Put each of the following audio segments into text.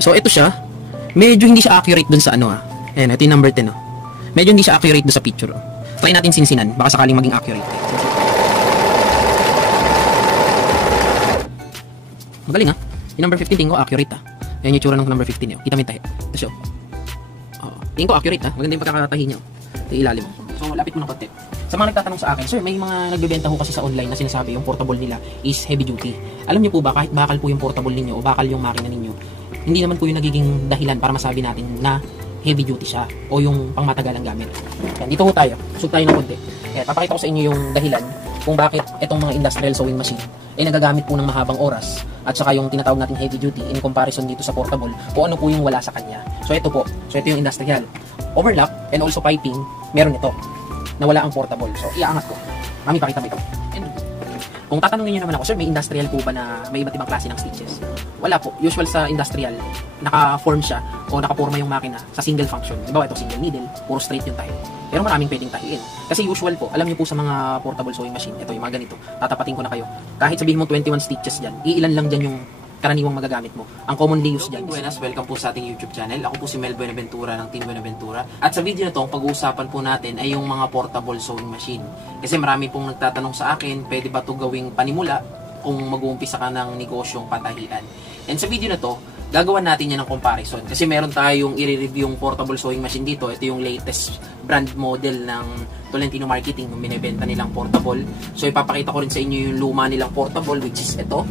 So, ito siya. Medyo hindi siya accurate dun sa ano Ayan, ito yung number 10 Medyo hindi siya accurate dun sa picture Try natin sinsinan. Baka sakaling maging accurate. Magaling Yung number 15 tingin ko accurate Ayan yung tsura ng number 15 Kita mo yung tahi. Ito siya. Tingin ko accurate Maganda yung pagkakatahi niya. Ito yung ilalim. So, lapit mo ng konti. Sa mga nagtatanong sa akin, sir, may mga nagbebenta ho kasi sa online na sinasabi yung portable nila is heavy duty. Alam niyo po ba, kahit bakal po yung portable ninyo o bakal yung makina ninyo, hindi naman po yung nagiging dahilan para masabi natin na heavy duty siya o yung pangmatagalang gamit. Yan, dito ho tayo. Sug tayo ng konti. Papakita ko sa inyo yung dahilan kung bakit itong mga industrial sewing machine ay nagagamit po ng mahabang oras at saka yung tinatawag nating heavy duty in comparison dito sa portable kung ano po yung wala sa kanya. So ito po. So ito yung industrial. Overlock and also piping, meron ito na wala ang portable. So, iaangat ko. Mami, pakita mo ito. And, kung tatanungin nyo naman ako, sir, may industrial po ba na may iba't ibang klase ng stitches? Wala po. Usual sa industrial, naka-form siya o nakaporma yung makina sa single function. Diba, ito single needle, puro straight yung tahi. Pero maraming pwedeng tahiin. Kasi usual po, alam niyo po sa mga portable sewing machine, ito yung mga ganito, tatapatin ko na kayo. Kahit sabihin mo 21 stitches dyan, iilan lang dyan yung karaniwang magagamit mo. Ang commonly used dyan. Buenas, welcome po sa ating YouTube channel. Ako po si Mel Buenaventura ng Team Buenaventura. At sa video na to, ang pag-uusapan po natin ay yung mga portable sewing machine. Kasi marami pong nagtatanong sa akin, pwede ba ito gawing panimula kung mag-uumpisa ka ng negosyong patahian. And sa video na to, gagawan natin yan ng comparison. Kasi meron tayong i-review yung portable sewing machine dito. Ito yung latest brand model ng Tolentino Marketing yung binibenta nilang portable. So ipapakita ko rin sa inyo yung luma nilang portable, which is ito.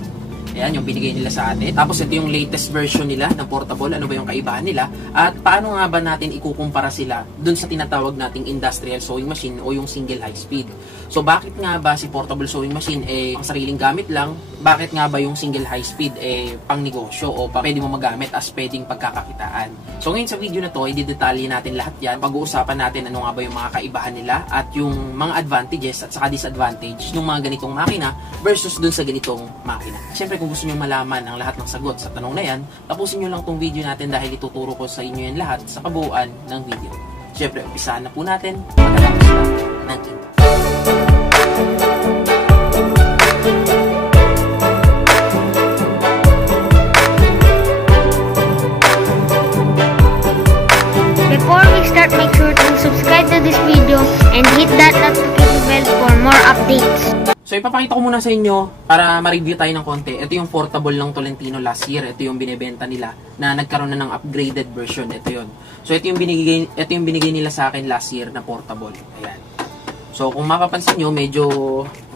Ayan, yung binigay nila sa atin. Tapos ito yung latest version nila ng portable. Ano ba yung kaibahan nila? At paano nga ba natin ikukumpara sila dun sa tinatawag nating industrial sewing machine o yung single high speed? So bakit nga ba si portable sewing machine pang sariling gamit lang? Bakit nga ba yung single high speed pang negosyo o pwede mo magamit as pwedeng pagkakakitaan? So ngayon sa video na to, i-detalye natin lahat yan. Pag-uusapan natin ano nga ba yung mga kaibahan nila at yung mga advantages at saka disadvantage ng mga ganitong makina versus dun sa ganitong makina. Siyempre kung gusto nyo malaman ang lahat ng sagot sa tanong na yan, tapusin nyo lang tong video natin dahil ituturo ko sa inyo yan lahat sa kabuuan ng video. Siyempre, umpisahan na po natin pagkatapos na ng intro. Before we start, make sure to subscribe to this video and hit that notification bell for more updates. So ipapakita ko muna sa inyo para ma-review tayo ng konti. Ito yung portable ng Tolentino last year. Ito yung binebenta nila na nagkaroon na ng upgraded version. Ito yun. So ito yung binigay nila sa akin last year na portable. Ayan. So kung mapapansin nyo, medyo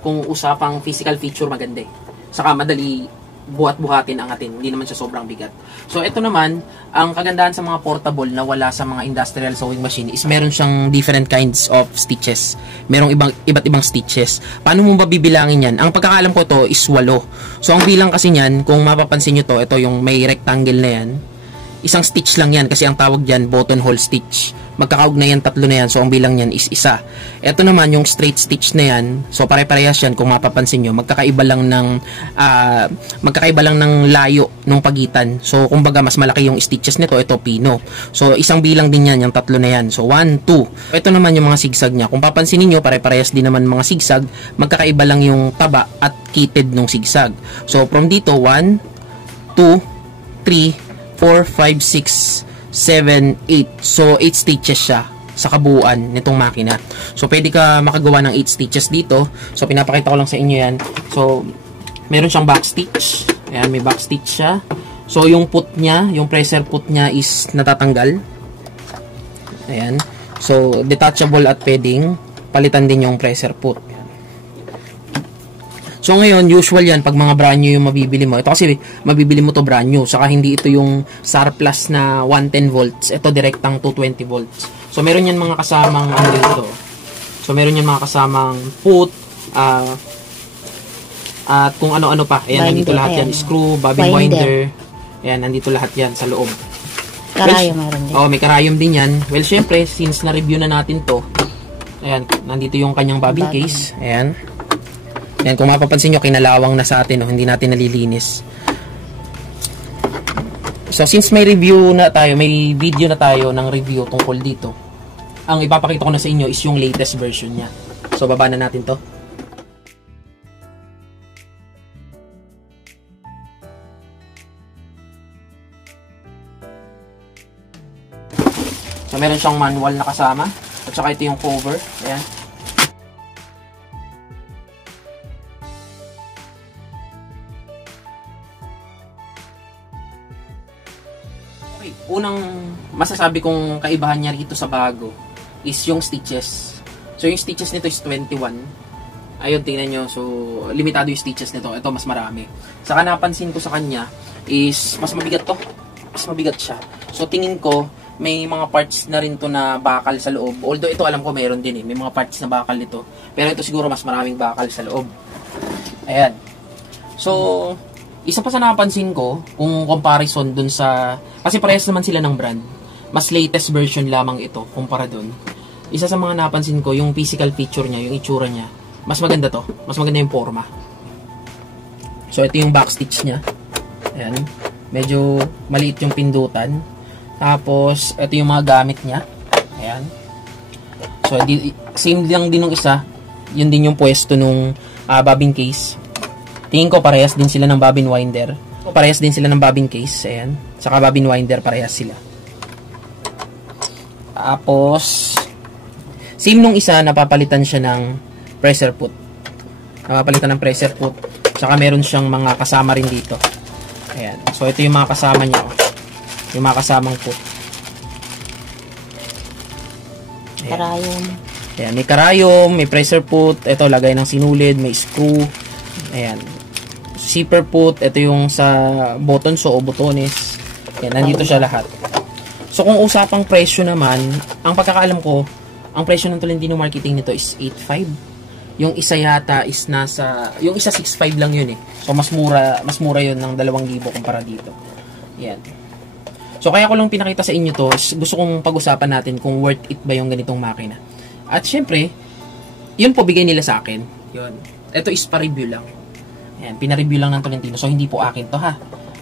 kung usapang physical feature maganda Saka madali buhat-buhatin ang atin. Hindi naman siya sobrang bigat. So ito naman, ang kagandahan sa mga portable na wala sa mga industrial sewing machine is meron siyang different kinds of stitches. Merong iba't ibang stitches. Paano mo ba bibilangin yan? Ang pagkakaalam ko to is 8. So ang bilang kasi niyan, kung mapapansin nyo to, ito yung may rectangle na yan. Isang stitch lang yan kasi ang tawag dyan buttonhole stitch. Magkakaugnayan 3 na yan. So ang bilang niyan is 1. Ito naman yung straight stitch na yan. So pare-parehas yan kung mapapansin nyo. Magkakaiba lang ng layo ng pagitan. So kumbaga mas malaki yung stitches nito. Ito pino. So isang bilang din yan yung 3 na yan. So 1, 2. Ito naman yung mga zigzag niya. Kung papansinin nyo, pare-parehas din naman mga zigzag. Magkakaiba lang yung taba at kitted ng zigzag. So from dito 1, 2, 3, 4, 5, 6, 7, 8. So, 8 stitches siya sa kabuuan nitong makina. So, pwede ka makagawa ng 8 stitches dito. So, pinapakita ko lang sa inyo yan. So, meron siyang back stitch. Ayan, may back stitch siya. So, yung put niya, yung pressure put niya is natatanggal. Ayan. So, detachable at pwedeng palitan din yung pressure put. So ngayon, usual yan pag mga brand new yung mabibili mo. Ito kasi mabibili mo to brand new. Saka hindi ito yung SAR Plus na 110 volts. Ito direktang 220 volts. So meron yan mga kasamang ano dito. So meron yan mga kasamang put, at kung ano-ano pa. Ayan, nandito lahat yan. Screw, bobbin winder. Ayan, nandito lahat yan sa loob. Karayom meron din. Oh, may karayom din yan. Well, syempre, since na-review na natin to, ayan, nandito yung kanyang bobbin case. Ayan. Yan, kung mapapansin nyo, kinalawang na sa atin, hindi natin nalilinis. So, since may review na tayo, may video na tayo ng review tungkol dito, ang ipapakita ko na sa inyo is yung latest version niya. So, baba na natin to. So, meron siyang manual na kasama. At saka ito yung cover. Ayan. Okay, unang masasabi kong kaibahan niya rito sa bago is yung stitches. So, yung stitches nito is 21. Ayun, tingnan nyo. So, limitado yung stitches nito. Ito, mas marami. Saka napansin ko sa kanya is mas mabigat to. Mas mabigat siya. So, tingin ko, may mga parts na rin to na bakal sa loob. Although, ito alam ko meron din eh. May mga parts na bakal nito. Pero ito siguro mas maraming bakal sa loob. Ayan. So, isa pa sa napansin ko, kung comparison dun sa... Kasi parehas naman sila ng brand. Mas latest version lamang ito kumpara dun. Isa sa mga napansin ko, yung physical feature niya, yung itsura niya. Mas maganda to. Mas maganda yung forma. So, ito yung backstitch niya. Ayan. Medyo maliit yung pindutan. Tapos, ito yung mga gamit niya. Ayan. So, same lang din ng isa. Yun din yung pwesto nung bobbin case. Tingin ko parehas din sila ng bobbin winder. Parehas din sila ng bobbin case. Ayan. Saka bobbin winder, parehas sila. Tapos, same nung isa, napapalitan siya ng pressure foot. Napapalitan ng pressure foot. Saka meron siyang mga kasama rin dito. Ayan. So, ito yung mga kasama niya. Yung mga kasamang foot. Karayom. Ayan. May karayom, may pressure foot. Ito, lagay ng sinulid, may screw. Ayan. Zipper foot. Ito yung sa buttons o botones. Ayan. Nandito siya lahat. So, kung usapang presyo naman, ang pagkakaalam ko, ang presyo ng Tolentino Marketing nito is 8.5. Yung isa yata is nasa, yung isa 6.5 lang yun eh. So, mas mura yun ng 2,000 kumpara dito. Yan. So, kaya ko lang pinakita sa inyo to, gusto kong pag-usapan natin kung worth it ba yung ganitong makina. At syempre, yun po bigay nila sa akin. Yun. Ito is pa-review lang. Yan, pina-review lang ng Tolentino. So, hindi po akin to ha.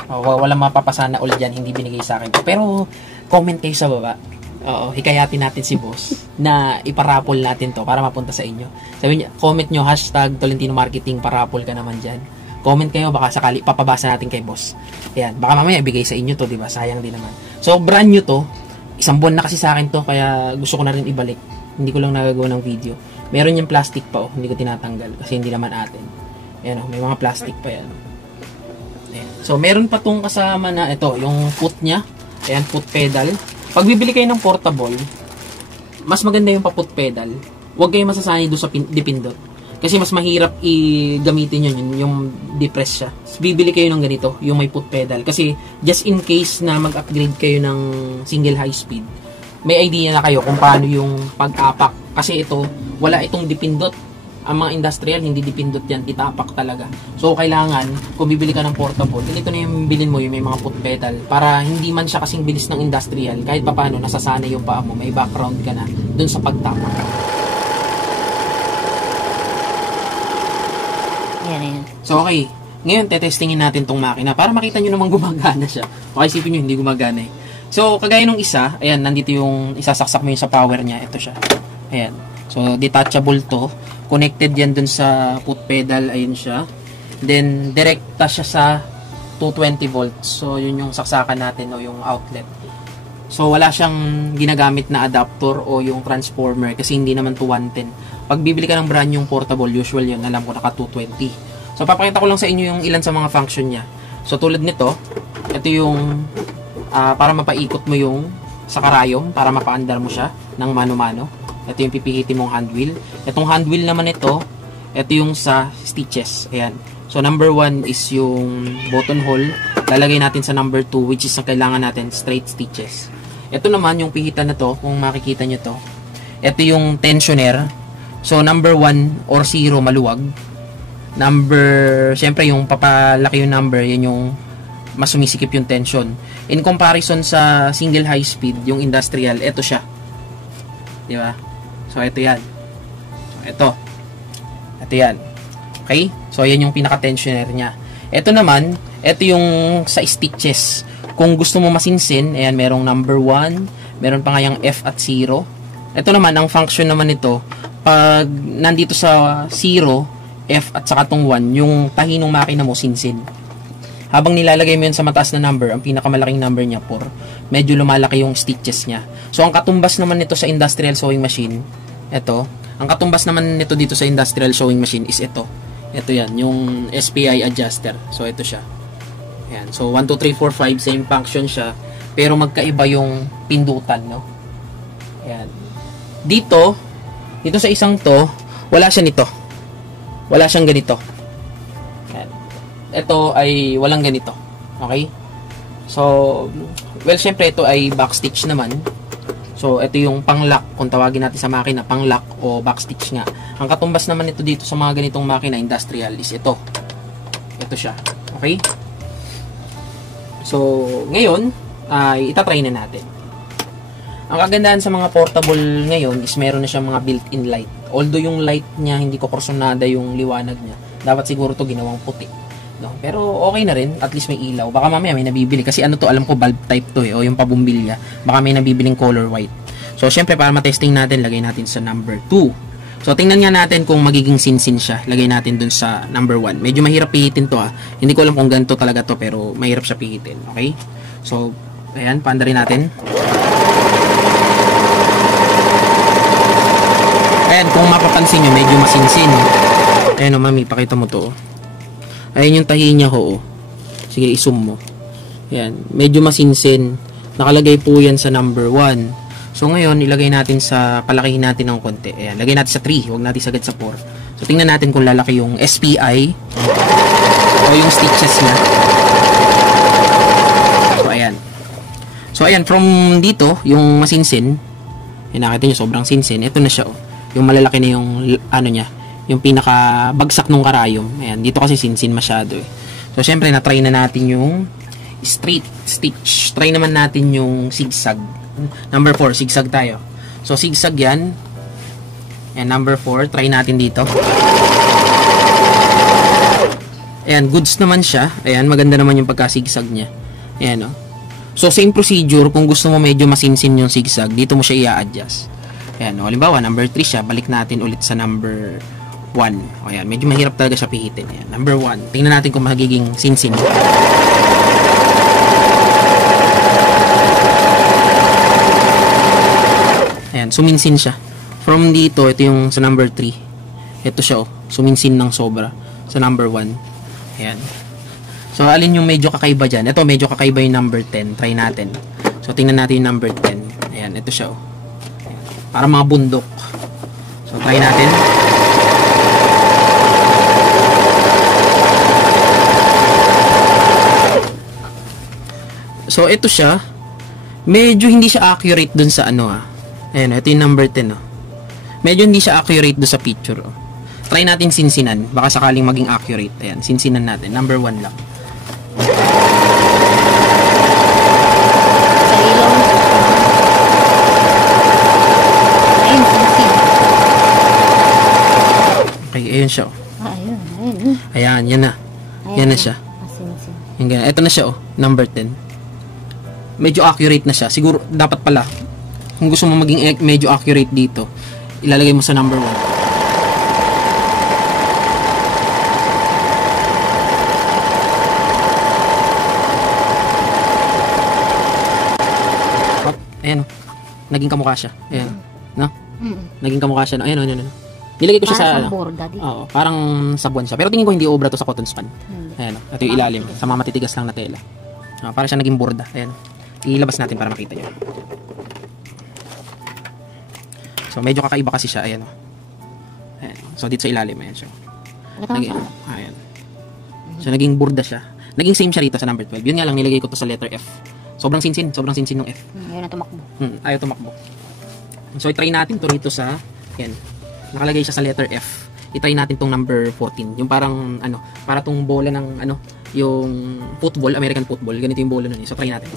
Walang mapapasana all dyan, hindi binigay sa akin to. Pero, comment kayo sa baba. Oo, hikayatin natin si boss na iparapol natin to para mapunta sa inyo. Sabi niyo, comment nyo, hashtag Tolentino Marketing, parapol ka naman dyan. Comment kayo, baka sakali papabasa natin kay boss. Ayan, baka mamaya ibigay sa inyo to, diba? Sayang din naman. So, brand new to. 1 buwan na kasi sa akin to, kaya gusto ko na rin ibalik. Hindi ko lang nagagawa ng video. Meron yung plastic pa, hindi ko tinatanggal kasi hindi naman atin. Ayan, may mga plastic pa yan. Ayan. So, meron pa tong kasama na ito, yung foot niya. Ayan, foot pedal. Pag bibili kayo ng portable, mas maganda yung pa-foot pedal. Huwag kayong masasanay doon sa dipindot. Kasi mas mahirap i-gamitin yun, yung depress siya. So, bibili kayo ng ganito, yung may foot pedal. Kasi just in case na mag-upgrade kayo ng single high speed, may idea na kayo kung paano yung pag-apak. Kasi ito, wala itong dipindot. Ang mga industrial, hindi dipindot yan, itapak talaga. So, kailangan, kung bibili ka ng portable, ganito na yung bilhin mo, yung may mga foot pedal, para hindi man siya kasing bilis ng industrial, kahit paano, nasasanay yung paa mo, may background ka na, dun sa pagtapak. Yan. So, okay. Ngayon, tetestingin natin tong makina, para makita nyo namang gumagana siya. Okay, isipin nyo, hindi gumagana eh. So, kagaya nung isa, ayan, nandito yung, isasaksak mo yung sa power niya, ito siya. Ayan. So, detachable to. Connected yan dun sa foot pedal. Ayun siya. Then, direkta siya sa 220 volts. So, yun yung saksakan natin o yung outlet. So, wala siyang ginagamit na adapter o yung transformer kasi hindi naman to 110. Pag bibili ka ng brand yung portable, usual yun. Alam ko naka 220. So, papakita ko lang sa inyo yung ilan sa mga function niya. So, tulad nito, ito yung para mapaikot mo yung sa karayom, para mapaandar mo siya ng mano-mano. Ito yung pipihitin mong hand wheel. Itong hand wheel naman ito yung sa stitches. Ayan. So, number 1 is yung button hole. Lalagay natin sa number 2, which is ang kailangan natin, straight stitches. Ito naman, yung pihitan na to, kung makikita nyo to. Ito yung tensioner. So, number 1 or 0, maluwag. Siyempre, yung papalaki yung number, yun yung mas sumisikip yung tension. In comparison sa single high speed, yung industrial, ito siya. Diba? So, ito yan. So, ito yan. Okay? So, yan yung pinaka-tensioner niya. Ito naman, ito yung sa stitches. Kung gusto mo masinsin, ayan, merong number 1, meron pa nga yung F at 0. Ito naman, ang function naman nito, pag nandito sa 0, F at saka tong 1, yung tahi ng makina mo sinsin. habang nilalagay mo yun sa mataas na number, ang pinakamalaking number niya, 4, medyo lumalaki yung stitches niya. So, ang katumbas naman nito sa industrial sewing machine, ito, ang katumbas naman nito dito sa industrial sewing machine is ito. Ito yan, yung SPI adjuster. So, ito siya. Ayan. So, 1, 2, 3, 4, 5, same function siya. Pero magkaiba yung pindutan, no? Ayan. Dito sa isang to, wala siya nito. Wala siyang ganito. Ayan. Ito ay walang ganito. Okay? So, well, syempre, ito ay backstitch naman. So, ito yung pang-lock, kung tawagin natin sa makina, pang-lock o backstitch nga. Ang katumbas naman nito dito sa mga ganitong makina, industrial, is ito. Ito siya. Okay? So, ngayon, itatry na natin. Ang kagandahan sa mga portable ngayon is meron na siyang mga built-in light. Although yung light niya, hindi ko kursunada yung liwanag niya. Dapat siguro to ginawang puti. No? Pero okay na rin, at least may ilaw. Baka mamaya may nabibili. Kasi ano to, alam ko bulb type to o yung pabumbilya. Baka may nabibiling color white. So, syempre, para matesting natin, lagay natin sa number 2. So, tingnan nga natin kung magiging sinsin siya. Lagay natin dun sa number 1. Medyo mahirap pihitin to Hindi ko alam kung ganito talaga to, pero mahirap siya pihitin. Okay? So, ayan, paanda rin natin. Ayan, kung mapapansin nyo, medyo masinsin. Ayan mami, pakita mo to. Ayan yung tahi niya Sige, isum mo. Ayan, medyo masinsin. Nakalagay po yan sa number 1. So, ngayon, ilagay natin sa, palakihin natin ng konti. Ayan, lagay natin sa 3. Huwag natin sagad sa 4. So, tingnan natin kung lalaki yung SPI o yung stitches niya. So, ayan. So, ayan, from dito, yung masinsin, yan, nakita nyo, sobrang sinsin. Ito na siya, yung malalaki na yung, ano niya, yung pinaka bagsak nung karayom. Ayan, dito kasi sinsin masyado So, syempre, na-try na natin yung straight stitch. Try naman natin yung zigzag. Number 4, zigzag tayo. So, zigzag yan. And number 4, try natin dito. Ayan, goods naman siya. Ayan, maganda naman yung pagka-zigzag niya. Ayan, So, same procedure. Kung gusto mo medyo masinsin yung zigzag, dito mo siya i-adjust. Ayan, halimbawa, number 3 siya. Balik natin ulit sa number 1. Ayan, medyo mahirap talaga siya pihitin. Ayan, number 1. Tingnan natin kung magiging sinsin. Ayan, suminsin siya. From dito, ito yung sa number 3. Ito siya, suminsin ng sobra. Sa number 1. Ayan. So, alin yung medyo kakaiba dyan? Ito, medyo kakaiba yung number 10. Try natin. So, tingnan natin yung number 10. Ayan, ito siya, para mga bundok. So, try natin. So, ito siya. Medyo hindi siya accurate dun sa Ayan, ito yung number 10, Medyo hindi siya accurate dun sa picture, Try natin sinsinan. Baka sakaling maging accurate. Ayan, sinsinan natin. Number 1 lang. Okay, ayun siya. Ayan, yan na. Yan na siya. Yan, ito na siya, number 10. Medyo accurate na siya. Siguro, dapat pala, kung gusto mo maging medyo accurate dito, ilalagay mo sa number 1. Ayan, naging kamukha siya. Ayan, no? Naging kamukha siya. Ayan, ayan. Nilagay ko siya sa borda dito. Oo, parang sabuan siya. Pero tingin ko hindi obra to sa cotton span. Ayan, ito yung ilalim. Sa mga matitigas lang na tela. Para siya naging borda. Ayan. Ilabas natin para makita nyo. So, medyo kakaiba kasi siya. Ayan. Ayan. So, dito sa ilalim. Ayan siya. Ayan. So, naging borda siya. Naging same siya rito sa number 12. Yun nga lang, nilagay ko to sa letter F. Sobrang sinsin ng F. Ayaw na tumakbo. Ayaw tumakbo. So, i-try natin to rito sa, ayan. Nakalagay siya sa letter F. I-try natin tong number 14. Yung parang, para tong bola ng, yung football, American football. Ganito yung bola nun. So, try natin.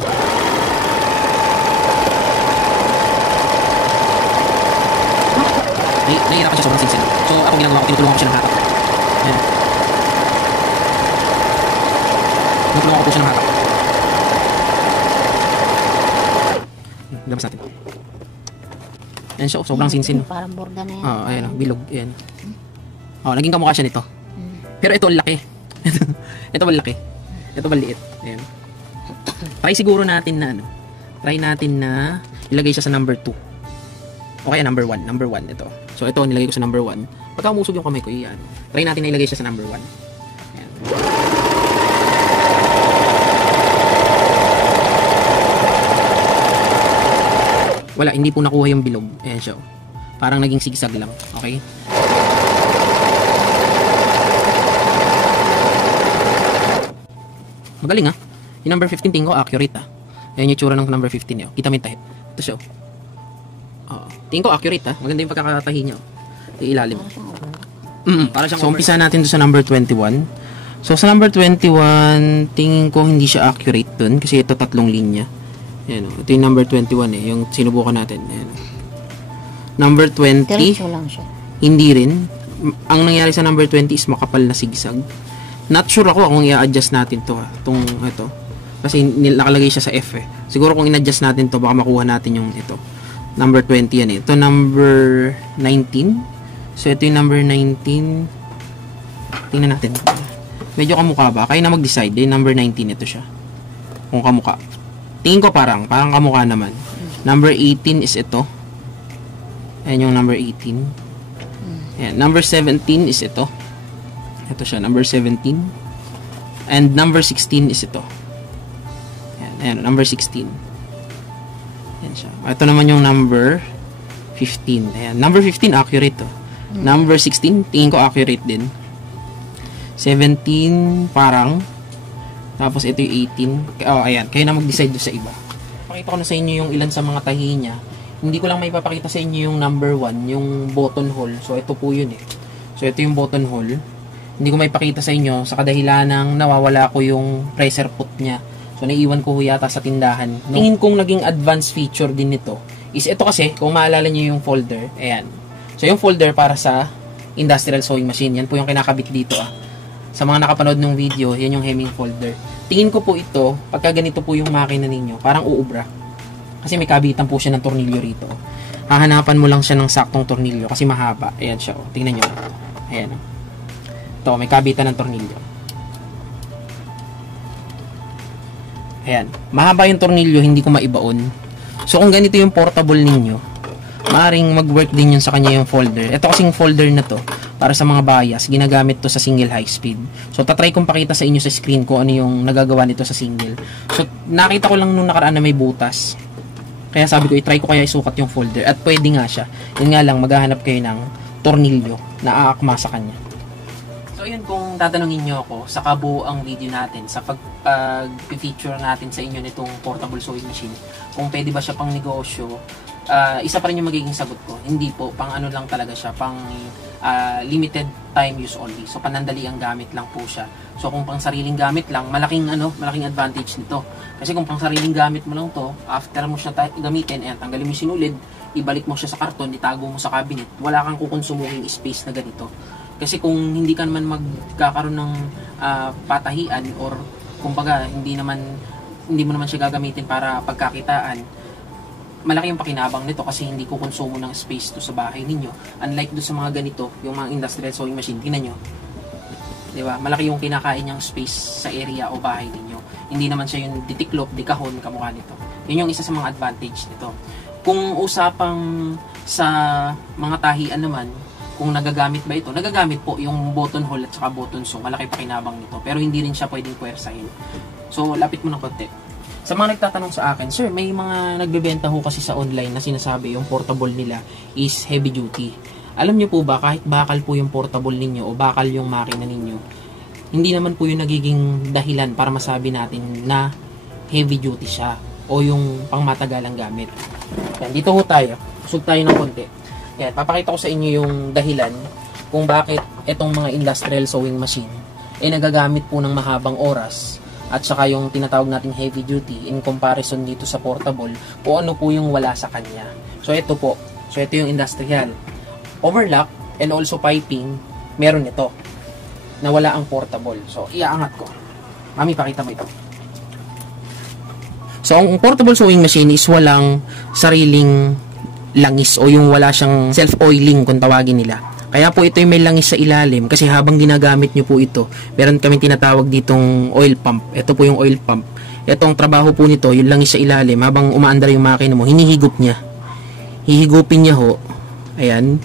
Nahihirapan siya, sobrang sinsin. So, ako ginagawa ko, tinutulungan ko siya ng hatak. Ayan. Tinutulungan ko po siya ng hatak. Labas natin. Ayan siya, sobrang sinsin. Parang borda na yan. Ayan, bilog. Ayan. Naging kamukha siya nito. Pero ito, ang laki. Ito, ang laki. Ito maliit. Ayan. Try siguro natin na ano. Try natin na ilagay siya sa number 2. O kaya number 1. Number 1 ito. So ito nilagay ko sa number 1. Pagka umusog yung kamay ko, iyan. Try natin na ilagay siya sa number 1. Ayan. Wala, hindi po nakuha yung bilog. Ayan siya. Parang naging sigsag lang. Okay? Magaling ha. Yung number 15 tingin ko accurate ha. Ayan yung tsura ng number 15 niyo. Kita mo yung tahi. Ito siya. Tingin ko accurate ha. Maganda yung pagkakatahi niya. Yung ilalim. Para siyang so umpisa natin doon sa number 21. So sa number 21, tingin ko hindi siya accurate dun. Kasi ito tatlong linya. Ayan, ito yung number 21 eh. Yung sinubukan natin. Ayan. Number 20. Diretso lang siya. Hindi rin. Ang nangyari sa number 20 is makapal na sigsag. Not sure ako kung i-adjust natin to ha. Ito. Kasi nakalagay siya sa F eh. Siguro kung in-adjust natin to, baka makuha natin yung ito. Number 20 yan eh. Ito number 19. So ito yung number 19. Tingnan natin. Medyo kamukha ba? Kaya na mag-decide. Yung number 19 ito siya. Kung kamukha. Tingin ko parang kamukha naman. Number 18 is ito. Ayan yung number 18. Ayan. Number 17 is ito. Ito siya, number 17. And number 16 is ito. Ayan, number 16. Ayan siya. Ito naman yung number 15. Ayan, number 15 accurate to. Number 16, tingin ko accurate din. 17 parang. Tapos ito yung 18. Ayan, kayo na mag-decide doon sa iba. Pakita ko na sa inyo yung ilan sa mga tahi niya. Hindi ko lang may papakita sa inyo yung number 1, yung button hole. So ito po yun eh. So ito yung button hole. Hindi ko may pakita sa inyo sa kadahilan ng nawawala ko yung pressure pot niya. So naiiwan ko yata sa tindahan. Tingin kong naging advanced feature din nito is ito kasi, kung maalala niyo yung folder, ayan. So yung folder para sa industrial sewing machine, yan po yung kinakabit dito ah. Sa mga nakapanood ng video, yan yung hemming folder. Tingin ko po ito, pagka ganito po yung makina ninyo, parang uubra. Kasi may kabitan po siya ng tornilyo rito. Hahanapan mo lang siya ng saktong tornilyo kasi mahaba. Ayan siya oh. Tingnan nyo. Ayan oh. Ito, may kabitan ng tornilyo. Ayan. Mahaba yung tornilyo, hindi ko maibaon. So, kung ganito yung portable ninyo, maaaring mag-work din yun sa kanya yung folder. Ito kasing folder na to, para sa mga bias, ginagamit to sa single high speed. So, tatry kong pakita sa inyo sa screen ko ano yung nagagawa nito sa single. So, nakita ko lang nung nakaraan na may butas. Kaya sabi ko, i-try ko kaya isukat yung folder. At pwede nga siya. Yun nga lang, maghahanap kayo ng tornilyo na aakma sa kanya. So yun, kung tatanungin nyo ako sa kabuuang video natin, sa pag-feature natin sa inyo nitong portable sewing machine, kung pwede ba siya pang negosyo, isa pa rin yung magiging sagot ko. Hindi po, pang ano lang talaga siya, pang limited time use only. So panandali ang gamit lang po siya. So kung pang sariling gamit lang, malaking advantage nito. Kasi kung pang sariling gamit mo lang to, after mo siya gamitin, ayan, tanggalin mo yung sinulid, ibalik mo siya sa karton, itago mo sa cabinet, wala kang kukonsumuhin space na ganito. Kasi kung hindi ka naman magkakaroon ng patahian or kumbaga hindi mo naman siya gagamitin para pagkakitaan, malaki yung pakinabang nito kasi hindi ko konsumo ng space to sa bahay ninyo. Unlike do sa mga ganito, yung mga industrial sewing machine, tingnan nyo. Diba? Malaki yung kinakain niyang space sa area o bahay ninyo. Hindi naman siya yung ditiklop, dikahon, kamukha nito. Yun yung isa sa mga advantage nito. Kung usapang sa mga tahian naman, kung nagagamit ba ito, nagagamit po yung button hole at saka button sew, malaki pakinabang nito. Pero hindi rin siya pwedeng puwersahin. So, lapit mo ng konti. Sa mga nagtatanong sa akin, sir, may mga nagbebenta ho kasi sa online na sinasabi yung portable nila is heavy duty. Alam nyo po ba, kahit bakal po yung portable ninyo o bakal yung makina ninyo, hindi naman po yung nagiging dahilan para masabi natin na heavy duty siya o yung pangmatagalang gamit. Yan, dito ho tayo. Usog tayo ng konti. Yan, papakita ko sa inyo yung dahilan kung bakit itong mga industrial sewing machine ay nagagamit po ng mahabang oras at saka yung tinatawag nating heavy duty in comparison dito sa portable, kung ano po yung wala sa kanya. So ito po. So ito yung industrial. Overlock and also piping, meron ito na wala ang portable. So iaangat ko. Mami, pakita mo ito. So ang portable sewing machine is walang sariling langis o yung wala siyang self-oiling kung tawagin nila. Kaya po ito yung may langis sa ilalim kasi habang ginagamit nyo po ito, meron kami tinatawag ditong oil pump. Ito po yung oil pump. Ito ang trabaho po nito, yung langis sa ilalim, habang umaandar yung makina mo, hinihigop niya. Hihigupin niya ho. Ayan.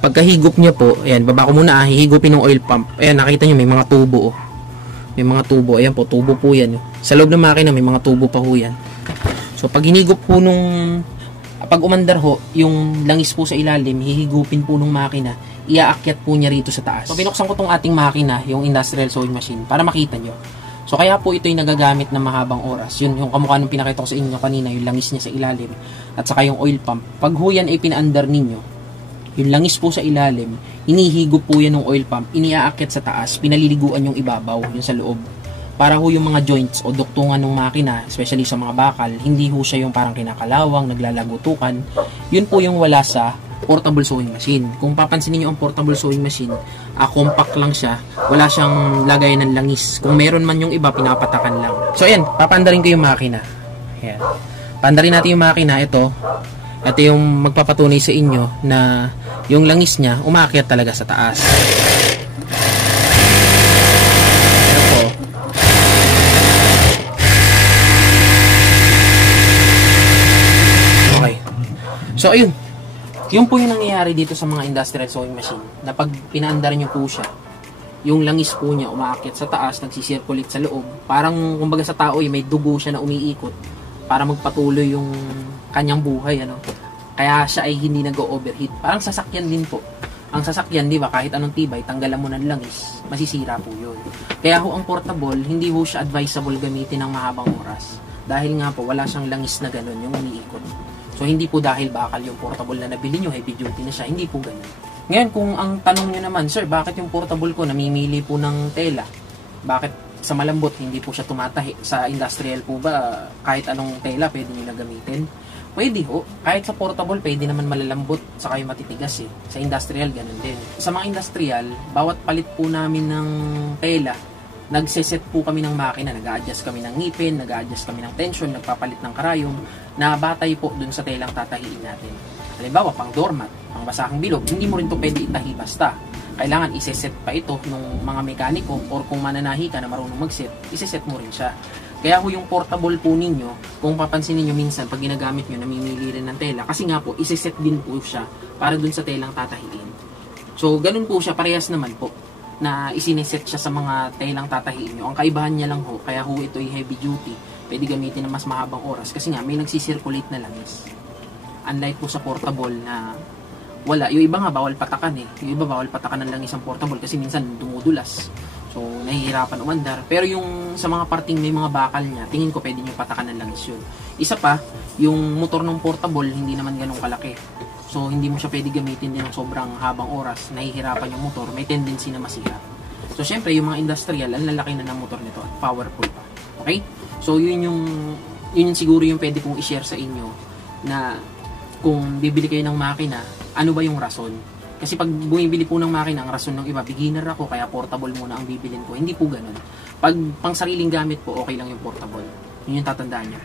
Pagkahigop niya po, ayan, baba ko muna hihigupin ng oil pump. Ayan, nakita nyo may mga tubo. May mga tubo. Ayan po, tubo po yan. Sa loob ng makina, may mga tubo pa ho yan. So, pag hinigop po pag umandar ho, yung langis po sa ilalim, hihigupin po ng makina, iaakyat po niya rito sa taas. So, binuksan ko tong ating makina, yung industrial sewing machine, para makita nyo. So, kaya po ito yung nagagamit ng mahabang oras. Yun, yung kamukha nung pinakita ko sa inyo kanina, yung langis niya sa ilalim, at saka yung oil pump. Pag ho yan ay pinaandar ninyo, yung langis po sa ilalim, hinihigop po yan ng oil pump, iniaakyat sa taas, pinaliliguan yung ibabaw, yung sa loob. Para ho yung mga joints o duktungan ng makina, especially sa mga bakal, hindi ho siya yung parang kinakalawang, naglalagutukan. Yun po yung wala sa portable sewing machine. Kung papansinin niyo ang portable sewing machine, compact lang siya, wala siyang lagay ng langis. Kung meron man yung iba, pinapatakan lang. So ayan, papandarin ko yung makina. Ayan. Paandarin natin yung makina, ito yung magpapatunay sa inyo na yung langis niya umakyat talaga sa taas. So, ayun. Yun po yung nangyayari dito sa mga industrial sewing machine. Na pag pinaandar nyo po siya, yung langis po niya umaakyat sa taas, nagsisirculate sa loob. Parang, kumbaga sa tao, may dugo siya na umiikot para magpatuloy yung kanyang buhay. Ano? Kaya siya ay hindi nag-overheat. Parang sasakyan din po. Ang sasakyan, di ba, kahit anong tibay, tanggalan mo ng langis, masisira po yun. Kaya ho, ang portable, hindi ho siya advisable gamitin ng mahabang oras. Dahil nga po, wala siyang langis na ganun, yung umiikot. So, hindi po dahil bakal yung portable na nabili nyo, heavy duty na siya, hindi po ganun. Ngayon, kung ang tanong nyo naman, sir, bakit yung portable ko namimili po ng tela? Bakit sa malambot, hindi po siya tumatahi? Sa industrial po ba, kahit anong tela, pwede nyo na gamitin? Pwede ho. Kahit sa portable, pwede naman malalambot, saka yung matitigas eh. Sa industrial, ganun din. Sa mga industrial, bawat palit po namin ng tela, nagseset po kami ng makina, nag-a-adjust kami ng ngipin, nag-a-adjust kami ng tension, nagpapalit ng karayom, na batay po dun sa telang tatahiin natin. Halimbawa, pang doormat, pang basahang bilog, hindi mo rin to pwede itahi basta. Kailangan iseset pa ito ng mga mekaniko or kung mananahi ka na marunong mag-set, iseset mo rin siya. Kaya ho yung portable po ninyo, kung papansin niyo minsan pag ginagamit nyo, namimili rin ng tela, kasi nga po, iseset din po siya para dun sa telang tatahiin. So, ganun po siya, parehas naman po na isineset siya sa mga telang tatahiin nyo. Ang kaibahan niya lang ho, kaya ho ito ay heavy duty, pwede gamitin ng mas mahabang oras kasi nga may nagsisirculate na langis. Unlike po sa portable na wala, yung iba nga bawal patakan eh. Yung iba bawal patakan ng langis ang portable kasi minsan dumudulas. So, nahihirapan umandar. Pero yung sa mga parting may mga bakal niya, tingin ko pwede nyo patakan ng langis yun. Isa pa, yung motor ng portable hindi naman ganun kalaki. So, hindi mo siya pwede gamitin din ng sobrang habang oras. Nahihirapan yung motor. May tendency na masira. So, syempre, yung mga industrial, ang lalaki na ng motor nito at powerful pa. Okay? So, yun siguro yung pwede kong i-share sa inyo na kung bibili kayo ng makina, ano ba yung rason? Kasi pag bumibili po ng makina, ang rason ng iba, beginner ako, kaya portable muna ang bibilin ko. Hindi po ganun. Pag pang sariling gamit po, okay lang yung portable. Yun yung tatandaan nyo.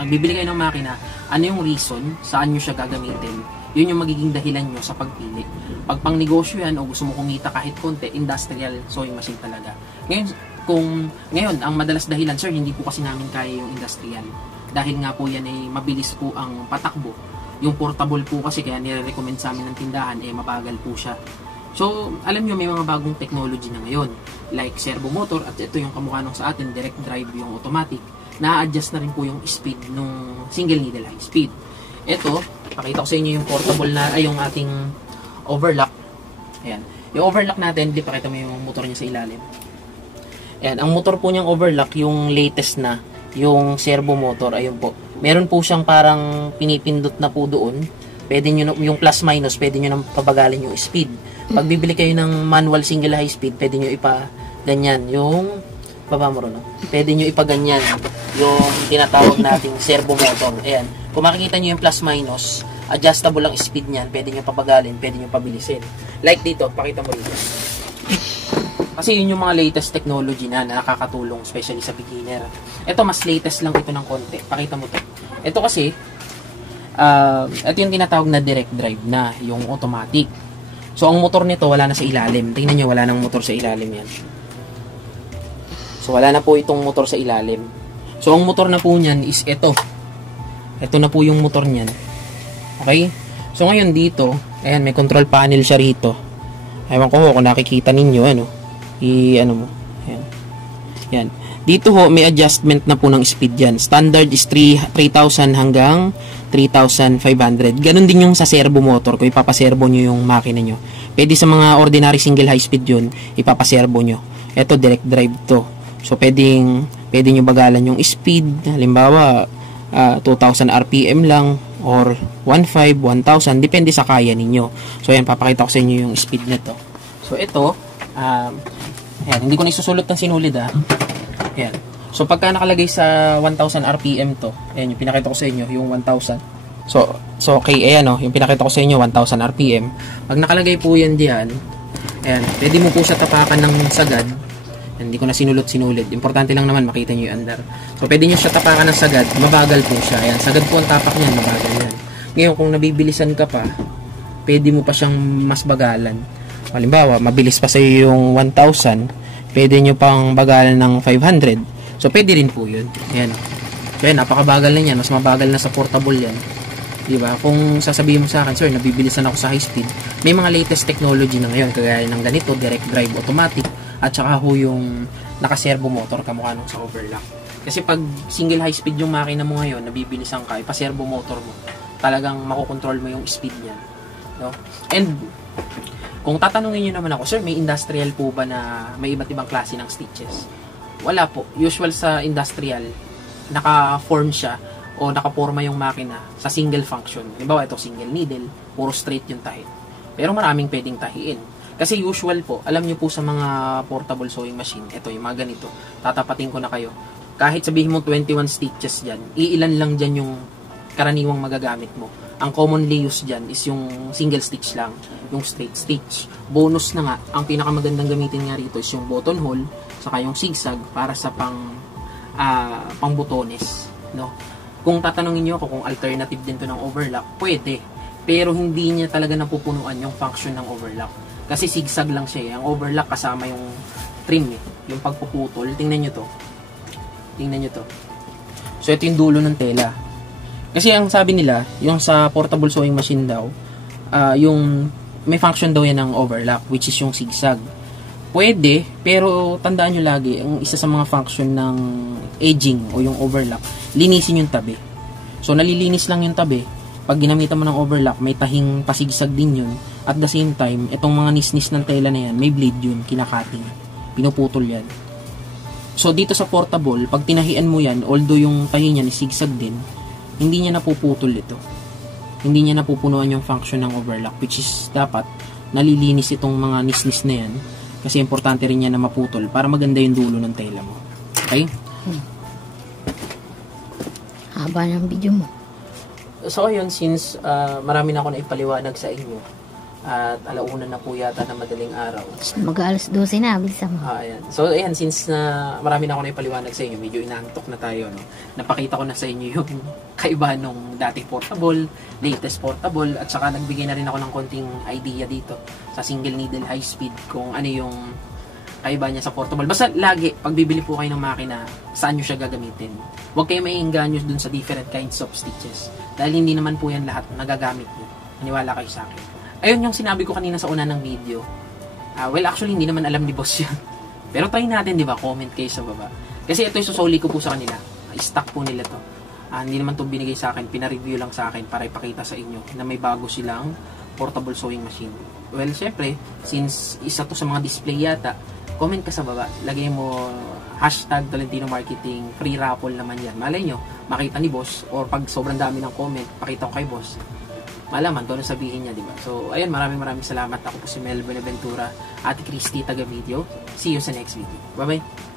Pag bibili kayo ng makina, ano yung reason, saan nyo siya gagamitin? Yun yung magiging dahilan nyo sa pagpili. Pag pang negosyo yan o gusto mo kumita kahit konti, industrial sewing machine talaga. Ngayon, ang madalas dahilan, sir, hindi po kasi namin kaya yung industrial. Dahil nga po yan ay mabilis po ang patakbo. Yung portable po kasi kaya nire-recommend sa amin ng tindahan, mabagal po siya. So, alam nyo, may mga bagong technology na ngayon. Like servo motor, at ito yung kamukha nung sa atin, direct drive yung automatic. Na-adjust na rin po yung speed nung single needle high speed. Ito, pakita ko sa inyo yung portable na, yung ating overlock. Ayan. Yung overlock natin, pakita mo yung motor niya sa ilalim. Ayan, ang motor po niyang overlock, yung latest na, yung servo motor, ayun po. Meron po siyang parang pinipindot na po doon. Pwede nyo, yung plus minus, pwede nyo nang pabagalin yung speed. Pag bibili kayo ng manual single high speed, pwede nyo ipa-ganyan. Yung, baba mo rin, no? Pwede nyo ipa-ganyan. Yung tinatawag nating servo motor. Ayan. Kung makikita nyo yung plus minus, adjustable ang speed niyan. Pwede nyo pabagalin, pwede nyo pabilisin. Like dito, pakita mo dito. Kasi yun yung mga latest technology na nakakatulong, especially sa beginner. Ito, mas latest lang ito ng konti. Pakita mo to. Ito kasi, ito yung tinatawag na direct drive na, yung automatic. So, ang motor nito, wala na sa ilalim. Tingnan nyo, wala nang motor sa ilalim yan. So, wala na po itong motor sa ilalim. So, ang motor na po niyan is ito. Ito na po yung motor niyan. Okay? So, ngayon dito, ayan, may control panel siya rito. Ewan ko kung nakikita ninyo, ano. Ano mo. Ayan. Yan. Dito ho, may adjustment na po ng speed yan. Standard is 3,000 hanggang 3,500. Ganon din yung sa servo motor. Kung ipapaservo nyo yung makina nyo. Pwede sa mga ordinary single high speed yun, ipapaservo nyo. Ito, direct drive to. So, pwede nyo bagalan yung speed. Halimbawa, 2,000 RPM lang or 1,500, 1,000. Depende sa kaya ninyo. So, ayan, papakita ko sa inyo yung speed nito. So, ito, ayan, hindi ko na isusulot ng sinulid, Ayan. So, pagka nakalagay sa 1,000 RPM to, ayan, yung pinakita ko sa inyo, yung 1,000. So okay, ayan yung pinakita ko sa inyo, 1,000 RPM. Pag nakalagay po yan diyan, ayan, pwede mo po siya tapakan ng sagad. Hindi ko na sinulot-sinulit. Importante lang naman makita nyo yung andar. So, pwede nyo siya tapakan ng sagad, mabagal po siya. Ayan, sagad po ang tapak niyan, mabagal yan. Ngayon, kung nabibilisan ka pa, pwede mo pa siyang mas bagalan. Halimbawa, mabilis pa sa iyo yung 1,000, pwede nyo pang bagalan ng 500. So, pwede rin po yun. Ayan. Kaya, napakabagal na yan. Mas mabagal na sa portable yan. Diba? Kung sasabihin mo sa akin, sir, nabibilisan ako sa high speed, may mga latest technology na ngayon, kagaya ng ganito, direct drive automatic, at saka ho yung naka-servo motor, kamukha nung sa overlock. Kasi pag single high speed yung makina mo ngayon, nabibilisan ka, ipa-servo motor mo, talagang makokontrol mo yung speed niyan. No? And, kung tatanungin nyo naman ako, sir, may industrial po ba na may iba't ibang klase ng stitches? Wala po. Usual sa industrial, naka-form siya o nakaporma yung makina sa single function. Halimbawa, ito single needle, puro straight yung tahi. Pero maraming pwedeng tahiin. Kasi usual po, alam nyo po sa mga portable sewing machine, ito yung mga ganito, tatapatin ko na kayo. Kahit sabihin mo 21 stitches dyan, iilan lang dyan yung karaniwang magagamit mo. Ang commonly used dyan is yung single stitch lang, yung straight stitch. Bonus na nga, ang pinakamagandang gamitin nga rito is yung buttonhole, saka yung zigzag para sa pangbutones, no? Kung tatanungin niyo ako kung alternative din to ng overlock, pwede. Pero hindi niya talaga napupunuan yung function ng overlock. Kasi zigzag lang siya. Ang overlock kasama yung trim, yung pagpuputol. Tingnan niyo to. Tingnan niyo to. So, ito yung dulo ng tela. Kasi ang sabi nila, yung sa portable sewing machine daw, yung may function daw yan ng overlock, which is yung zigzag. Pwede, pero tandaan nyo lagi, ang isa sa mga function ng edging o yung overlock, linisin yung tabi. So, nalilinis lang yung tabi. Pag ginamitan mo ng overlock, may tahing pasigsag din yun. At the same time, itong mga nisnis ng tela na yan, may blade yun, kinakating. Pinuputol yan. So, dito sa portable, pag tinahian mo yan, although yung tahi niya ni zigzag din, hindi niya napuputol ito. Hindi niya napupunuan yung function ng overlock, which is dapat nalilinis itong mga nisnis na yan kasi importante rin yan na maputol para maganda yung dulo ng tela mo. Okay? Haba ng video mo. So ayun, since marami na ako na ipaliwanag sa inyo at alauna na po yata na madaling araw. Mag-alas 12 na, bilisan mo. Ayan. So ayan, since marami na ako na ipaliwanag sa inyo, medyo inaantok na tayo, no? Napakita ko na sa inyo yung kaibahan ng dating portable, latest portable, at saka nagbigay na rin ako ng konting idea dito sa single needle high speed kung ano yung kaiba niya sa portable. Basta lagi, pag bibili po kayo ng makina, saan nyo siya gagamitin. Huwag kayo maiinganyo dun sa different kinds of stitches. Dahil hindi naman po yan lahat nagagamit nyo. Maniwala kayo sa akin. Ayun yung sinabi ko kanina sa una ng video. Well, actually, hindi naman alam ni boss yun. Pero try natin, di ba? Comment kayo sa baba. Kasi ito yung susuli ko po sa kanila. Stock po nila to. Hindi naman to binigay sa akin. Pina-review lang sa akin para ipakita sa inyo na may bago silang portable sewing machine. Well, syempre, since isa to sa mga display yata, comment ka sa baba. Lagay mo hashtag Tolentino Marketing, free raffle naman yan. Malay nyo, makita ni boss, or pag sobrang dami ng comment, pakita ko kay boss. Malaman, doon sabihin niya, di ba? So, ayun, maraming salamat. Ako po si Mel Benaventura, Ate Christy, taga video. See you sa next video. Bye-bye!